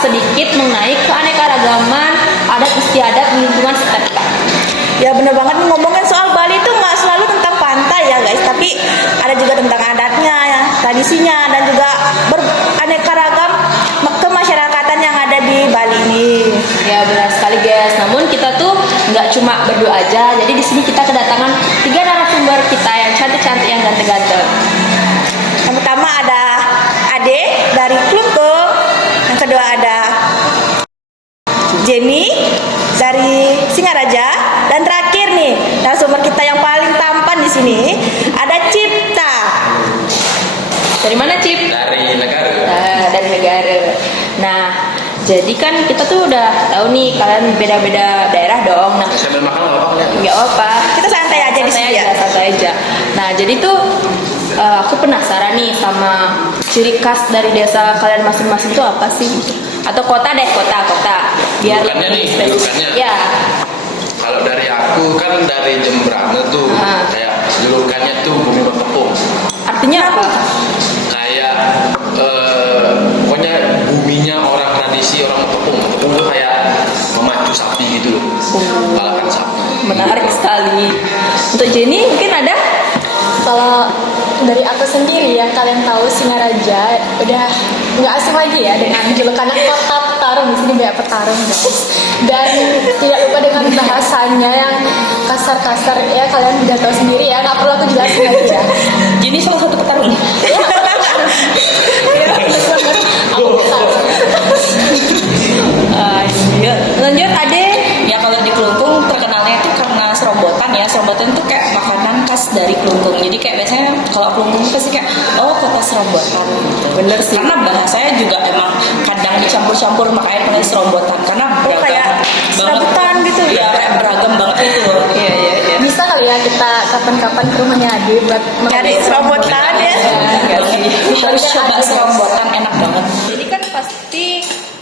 sedikit mengenai keanekaragaman adat istiadat di lingkungan sekitar kita. Ya bener banget, ngomongin soal Bali itu nggak selalu tentang pantai ya guys, tapi ada juga tentang adatnya, ya, tradisinya, dan juga beraneka ragam kemasyarakatan yang ada di Bali ini. Ya benar sekali guys. Namun kita tuh nggak cuma berdua aja. Jadi di sini kita kedatangan 3 narasumber kita yang cantik-cantik, yang ganteng-ganteng. Yang pertama ada Ade dari Klungkung, yang kedua ada Jenny dari Singaraja, dan terakhir nih narasumber kita yang paling tampan di sini ada Cipta. Dari mana Cip? Dari negara. Dari negara. Nah, jadi kan kita tuh udah tahu nih kalian beda-beda daerah dong. Nah, Sambil makan nggak apa-apa ya? nggak apa. Kita santai aja di sini ya. Santai aja. Nah, jadi tuh aku penasaran nih sama ciri khas dari desa kalian masing-masing itu apa sih? Atau kota deh, kota. Biar Julukannya nih, spesifik. julukannya. Ya. Kalau dari aku kan dari Jembrana tuh, kayak julukannya tuh bumi bertepung. Artinya apa? Kayak pokoknya buminya orang tradisi, orang bertepung. Bertepung tuh kayak memacu sapi gitu loh. Balapan sapi. Menarik sekali. Untuk Jenny mungkin ada? Kalau dari aku sendiri ya, kalian tahu Singaraja udah nggak asing lagi ya dengan julukan kota petarung. Di sini banyak petarung guys, dan tidak lupa dengan bahasanya yang kasar-kasar ya, kalian udah tahu sendiri ya, nggak perlu aku jelasin lagi ya. Jenny salah satu petarung. Ya, aku petarung. Yuk, lanjut Ade. Ya kalau di Kelungkung terkenalnya itu karena serombotan ya. Serombotan itu kayak makanan khas dari Kelungkung. Jadi kayak biasanya kalau Kelungkung itu pasti kayak kota serombotan gitu. Bener sih. Karena bahasanya juga emang kadang dicampur-campur makanya namanya serombotan. Karena beragam kayak serabutan gitu. Iya, kayak beragam banget itu. Iya. Bisa kali ya kita kapan-kapan ke rumahnya Ade buat Nyari serobotan ya. Enggak sih. Harus coba serombotan, enak banget. Jadi kan pasti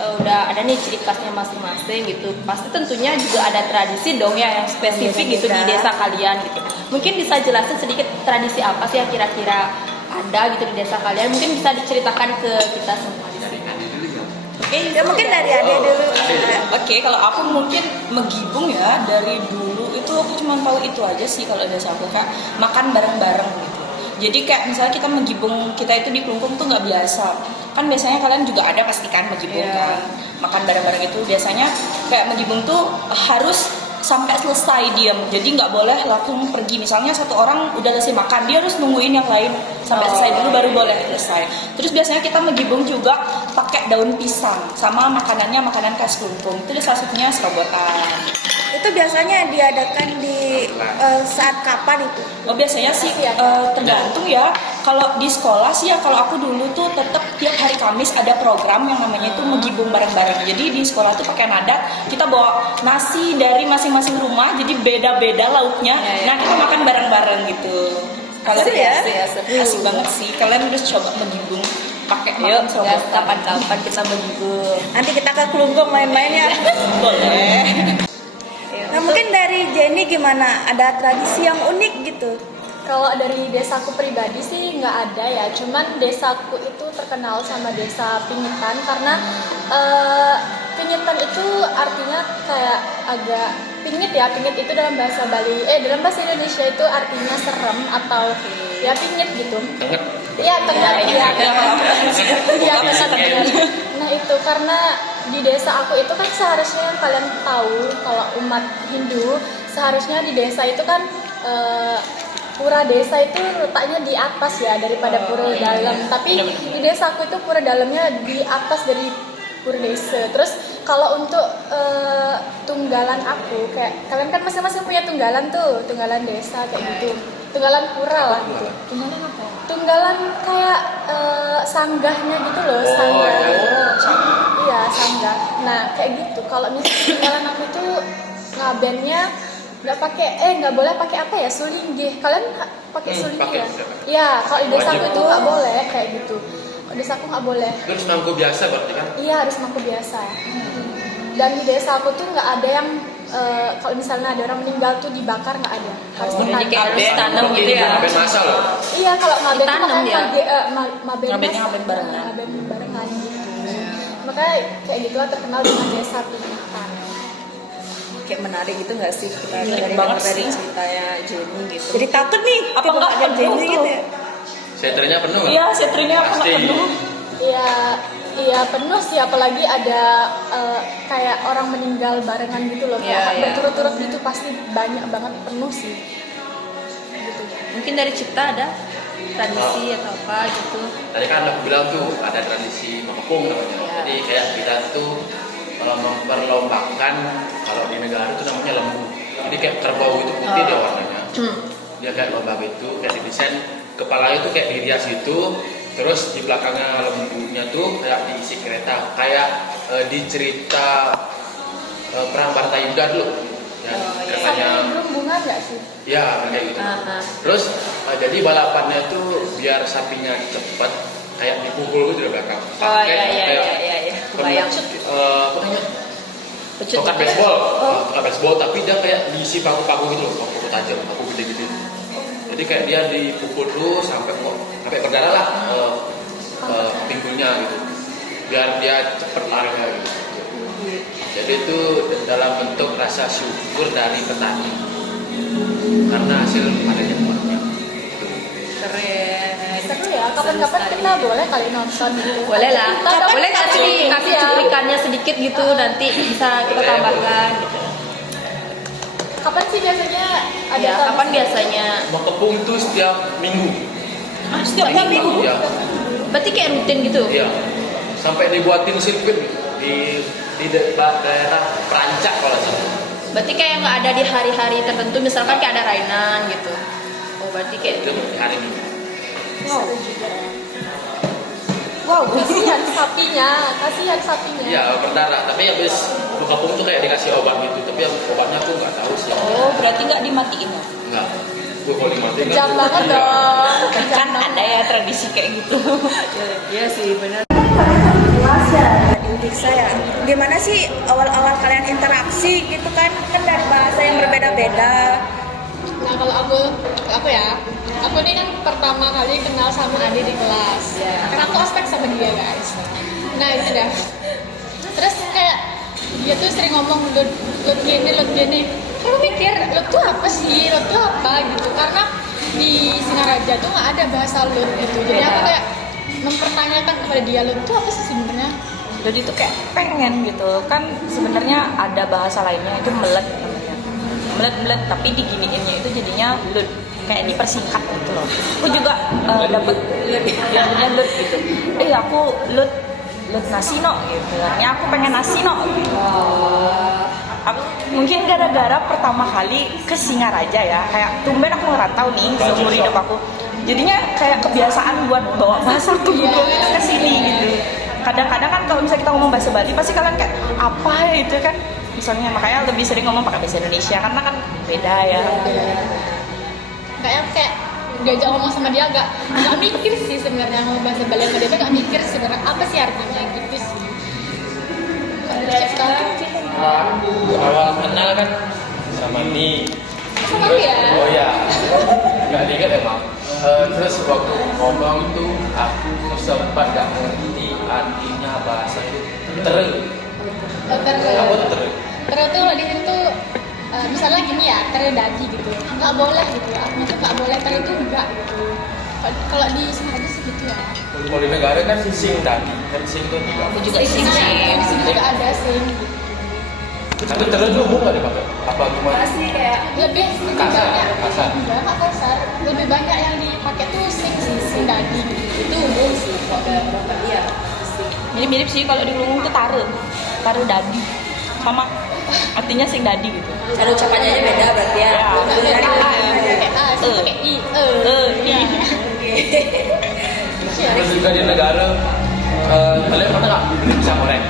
udah ada nih ciri khasnya masing-masing gitu. Pasti tentunya juga ada tradisi dong ya yang spesifik gitu di desa kalian gitu. Mungkin bisa jelasin sedikit tradisi apa sih yang kira-kira ada gitu di desa kalian? Mungkin bisa diceritakan ke kita semua di sini. Ya mungkin dari Ade dulu. Oke, kalau aku mungkin megibung ya, dari dulu itu aku cuma tahu itu aja sih kalau desa aku, kak, makan bareng-bareng gitu. Jadi kayak misalnya kita megibung, kita itu di Kelungkung tuh nggak biasa. Kan biasanya kalian juga ada pastikan megibung kan. Makan bareng-bareng itu biasanya kayak megibung tuh harus sampai selesai diam. Jadi nggak boleh langsung pergi. Misalnya satu orang udah selesai makan, dia harus nungguin yang lain sampai selesai dulu baru boleh selesai. Terus biasanya kita megibung juga pakai daun pisang sama makanannya makanan khas Kelungkung. Itu salah satunya serobotan. Itu biasanya diadakan di saat kapan itu? Oh biasanya sih tergantung ya. Kalau di sekolah sih ya, kalau aku dulu tuh tetap tiap hari Kamis ada program yang namanya itu megibung bareng-bareng. Jadi di sekolah tuh pakai nadat, kita bawa nasi dari masing-masing rumah, jadi beda-beda lauknya. Nah kita makan bareng-bareng gitu. Kalau Seru ya? asik banget sih. Kalian harus coba megibung pakai Yuk, makan serobotan. kapan-kapan kita megibung. Nanti kita ke Kelungkung main-main ya. Boleh. Nah mungkin dari Jenny gimana? Ada tradisi yang unik gitu? Kalau dari desaku pribadi sih nggak ada ya, cuman desaku itu terkenal sama desa Pingitan karena Pingitan itu artinya kayak agak pingit ya. Pingit itu dalam bahasa Bali, dalam bahasa Indonesia itu artinya serem atau ya pingit gitu. Iya, tengah ya. Iya, tengah. Nah itu karena di desa aku itu kan seharusnya yang kalian tahu kalau umat Hindu seharusnya di desa itu kan pura desa itu letaknya di atas ya daripada pura dalam. Tapi di desa aku itu pura dalamnya di atas dari pura desa. Terus kalau untuk tunggalan aku kayak kalian kan masing-masing punya tunggalan tuh, tunggalan desa kayak gitu. Tunggalan pura lah gitu. Tunggalan apa? Tunggalan kayak sanggahnya gitu loh, sanggah. Iya, sanggah. Nah, kayak gitu. Kalau misalnya tunggalan aku tuh ngabennya nggak boleh pakai apa ya, sulinggih. Kalian pakai sulinggih ya? Iya, kalau di desa aku itu nggak boleh kayak gitu. Kalau di desa aku nggak boleh. Itu harus mangku biasa berarti kan? Iya, harus mangku biasa. Dan di desa aku tuh nggak ada yang kalau misalnya ada orang meninggal tuh dibakar, nggak ada. Harus Jadi kayak harus tanam gitu ya. Ngaben masal loh. Iya, kalau ngaben itu Ditanam makanya ya? ngaben Ngabennya ngaben barengan. Ngaben barengan gitu. Makanya kayak gitulah terkenal dengan desa Pingitan. Kayak menarik gitu nggak sih kita Menarik dari banget dari sih. ceritanya Jenny gitu. Jadi takut nih. Apa tiba nggak ada penuh janji tuh? gitu ya? Setrenya penuh nggak? Iya, setrinya apa nggak Pasti. penuh? Iya penuh sih, apalagi ada kayak orang meninggal barengan gitu loh, Iya, kayak iya. berturut-turut gitu pasti banyak banget penuh sih. Gitu. Mungkin dari Cipta ada tradisi atau apa gitu. Tadi kan aku bilang tuh ada tradisi makapung namanya. Ya. Jadi kayak kita tuh kalau memperlombakan, kalau di negara itu namanya lembu. Jadi kayak kerbau itu putih dia warnanya. Dia kayak lomba itu, kayak didesain kepalanya tuh kayak dihias gitu. Terus di belakangnya lembunya tuh kayak diisi kereta, kayak di cerita perang Bharatayuddha dulu. Ya, keretanya Sampai berhubungan nggak sih? ya kayak gitu. Terus jadi balapannya tuh biar sapinya cepat, kayak dipukul gitu di belakang. Oh Kayak- iya. kayak Kebayang. apa namanya? Pecut Tongkat apa ya? baseball, tongkat baseball, tapi dia kayak diisi paku-paku gitu loh, paku tajam, paku gede-gede. Jadi kayak dia dipukul dulu sampai berdarah lah pinggulnya gitu, biar dia cepet larinya gitu. Jadi itu dalam bentuk rasa syukur dari petani karena hasil panennya banyak. Keren. Seru ya, kapan-kapan kita boleh kali nonton gitu. Boleh lah. Kita Boleh dapat kasih kasih ya. cuplikannya sedikit gitu, nanti bisa kita Boleh, tambahkan gitu. Kapan sih biasanya ada Ya, kapan tradisi? biasanya? Makepung itu setiap minggu. Setiap minggu. Ya, Berarti kayak rutin gitu. iya. Sampai dibuatin sirkuit gitu, di daerah Perancak kalau nggak salah. Berarti kayak nggak ada di hari-hari tertentu, misalkan kayak ada Rainan gitu. Oh, berarti kayak Itu di hari Minggu. Seru juga ya. Wow. Kasihan sapinya. Iya, berdarah. Tapi habis Makepung tuh kayak dikasih obat gitu. Tapi obatnya aku nggak tahu sih. Oh, berarti nggak dimatiin ya? Enggak. Gue kalau dimatiin kan Kejam tuh- banget iya. dong. Kan ada ya tradisi kayak gitu. iya sih benar. Didik saya. Gimana sih awal-awal kalian interaksi gitu kan? Kan dari bahasa yang berbeda-beda. Nah kalau aku ya, aku ini kan pertama kali kenal sama Adi di kelas. Karena aku ospek sama dia guys. Nah itu dah. Terus kayak dia tuh sering ngomong lut gini. Aku mikir lut tuh apa sih? Lut tuh apa gitu? Karena di Singaraja tuh nggak ada bahasa lut gitu. Jadi aku kayak mempertanyakan kepada dia lut tuh apa sih sebenarnya? Jadi tuh kayak pengen gitu kan sebenarnya ada bahasa lainnya itu melet namanya. Melet tapi diginiinnya itu jadinya lut kayak dipersingkat gitu loh. Aku juga dapet yang lut gitu. Aku lut nasi no gitu. Ya aku pengen nasi no gitu. Aku, mungkin gara-gara pertama kali ke Singaraja ya, kayak tumben aku ngerantau nih seumur hidup aku. Jadinya kayak kebiasaan buat bawa bahasa tubuh itu ke sini gitu. Kadang-kadang kan kalau misalnya kita ngomong bahasa Bali pasti kalian kayak apa ya itu kan. Misalnya makanya lebih sering ngomong pakai bahasa Indonesia karena kan beda ya. Kayak diajak ngomong sama dia agak mikir sih sebenarnya ngomong bahasa Bali sama dia tuh nggak mikir sebenarnya apa sih artinya gitu sih. Kalau sekarang Awal kenal kan sama Ni. Sama aku ya? Oh iya. Nggak diingat emang. Terus waktu ngomong itu aku sempat nggak ngerti artinya bahasa itu terus. Apa tuh terus? terus tuh di situ tuh misalnya gini ya terdadi gitu nggak boleh gitu artinya tuh nggak boleh itu enggak gitu. Kalau di Singaraja sih gitu ya. Kalau di negara kan sing tadi, kan sing itu juga. Aku juga sih. Nah, di sini juga ada sing gitu. Tapi terus dulu nggak dipakai? Apa cuma? Lebih Kasar, banyak kasar. enggak nggak kasar lebih banyak yang dipakai tuh sing dadi gitu. Itu umum sih iya. Mirip-mirip sih kalau di Kelungkung tuh taruh dadi sama artinya sing dadi gitu. Cara ucapannya aja beda berarti ya. Pakai A ya, pakai A, sih pakai I, Iya. Terus juga di negara, kalian pernah nggak beli pisang goreng?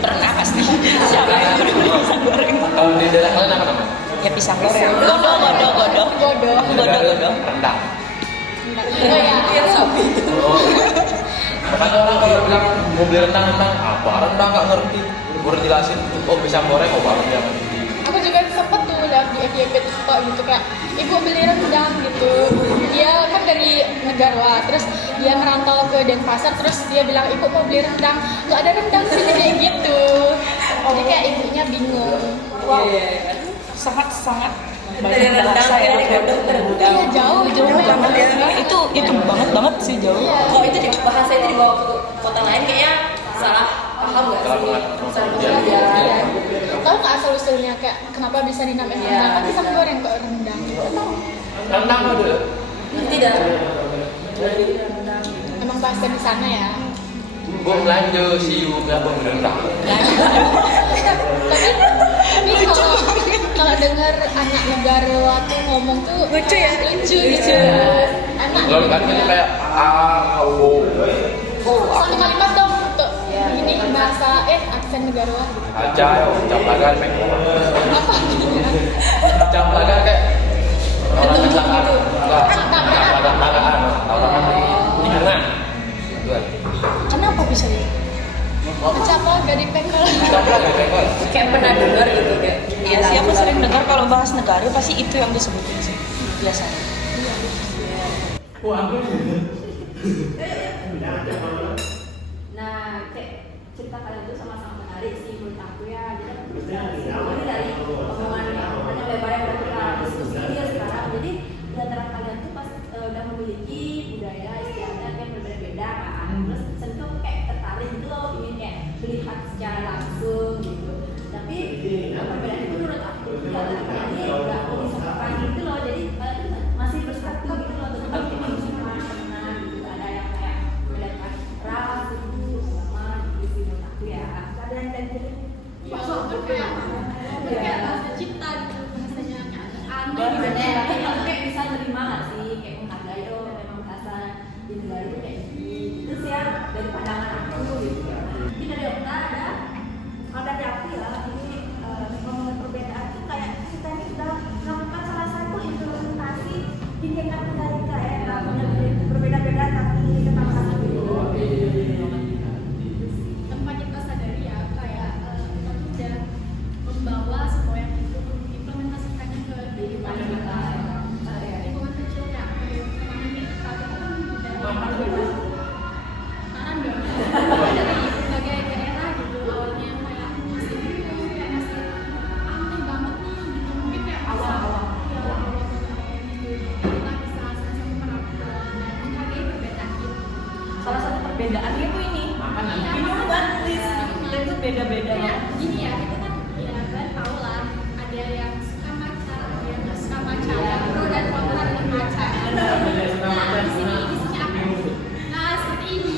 Pernah pasti. Siapa yang pernah beli pisang goreng? Kalau di daerah kalian apa namanya? Ya pisang goreng. Godo. bodoh. Di negara rendang. Oh ya, Makanya orang kalau bilang mau beli rendang, apa rendang nggak ngerti. Gue jelasin, oh pisang goreng, oh baru dia ngerti. aku juga sempet tuh lihat di FYP TikTok gitu kayak ibu beli rendang gitu. Dia kan dari Negara. Terus dia merantau ke Denpasar, terus dia bilang ibu mau beli rendang, nggak ada rendang sih kayak gitu. Jadi kayak ibunya bingung. Sangat Dari rendang dari Gadok ke rendang. Iya jauh banget ya. itu banget sih jauh. Kok itu bahasa itu dibawa ke kota lain kayaknya salah paham nggak Salah sih? pengertian. Salah Iya, pengertian. iya. Tahu nggak asal usulnya kayak kenapa bisa dinamain Iya. rendang? Kan pisang goreng kok rendang. Rendang ada. Tidak. Emang bahasa di sana ya. Bom belanja siu berapa rendang. Tapi kalau dengar anak negara waktu ngomong tuh Lucu ya? lucu gitu. Anak Kalau kan itu kayak oh satu kalimat dong untuk ini bahasa aksen negara gitu. aja caplagan mek. Caplagan kayak orang kecelakaan. Enggak. Tabrakan di tengah. Tuan. Kenapa bisa gitu? Apa gak dipenggal? Caplagan kayak Kayak pernah dengar gitu kayak. Iya sih, aku sering dengar kalau bahas negara pasti itu yang disebutin sih biasanya. Nah, kayak cerita kalian tuh sama-sama menarik sih menurut aku ya. Jadi ini dari omongan yang panjang lebar yang udah kita diskusi ya sekarang. Jadi di antara kalian tuh pas udah memiliki budaya istiadat yang berbeda-beda kan. Terus tentu kayak tertarik gitu loh, ingin kayak melihat secara langsung gitu. Tapi perbedaan itu menurut aku juga jadi nggak memisahkan gitu loh. Jadi kalian tuh masih bersatu gitu loh. Tetap ini semua teman gitu. Ada yang kayak melihat ras itu sama gitu menurut aku ya. Kalian dan jadi masuk kayak bahasa cinta gitu bahasanya aneh gitu. Tapi kalau kayak bisa nerima nggak sih kayak menghargai oh memang bahasa di negara itu kayak gini. Terus ya dari pandangan aku gitu. Ini dari Okta ada dari aku ya. Ini ngomongin perbedaan itu kayak kita ini sudah melakukan salah satu implementasi di tingkat negara ya. Berbeda-beda tapi tetap satu gitu. Tanpa kita sadari ya kayak kita tuh udah membawa semua yang itu implementasikannya ke kehidupan kita. Lingkungan kecil ya, teman kita itu kan udah kanan dong. Dari berbagai daerah gitu awalnya kayak masih bingung, kayak masih aneh banget nih gitu. Mungkin kayak awal-awal kita bisa sama-sama merangkul dan menghargai perbedaan itu. Salah satu perbedaannya tuh ini bingung banget Liz, kalian tuh beda-beda Kayak ya. gini ya, kita kan ya kan tau lah ada yang suka matcha, ada yang nggak suka matcha, ada pro dan kontra dengan matcha. Nah di sini isinya apa? Nah seperti ini.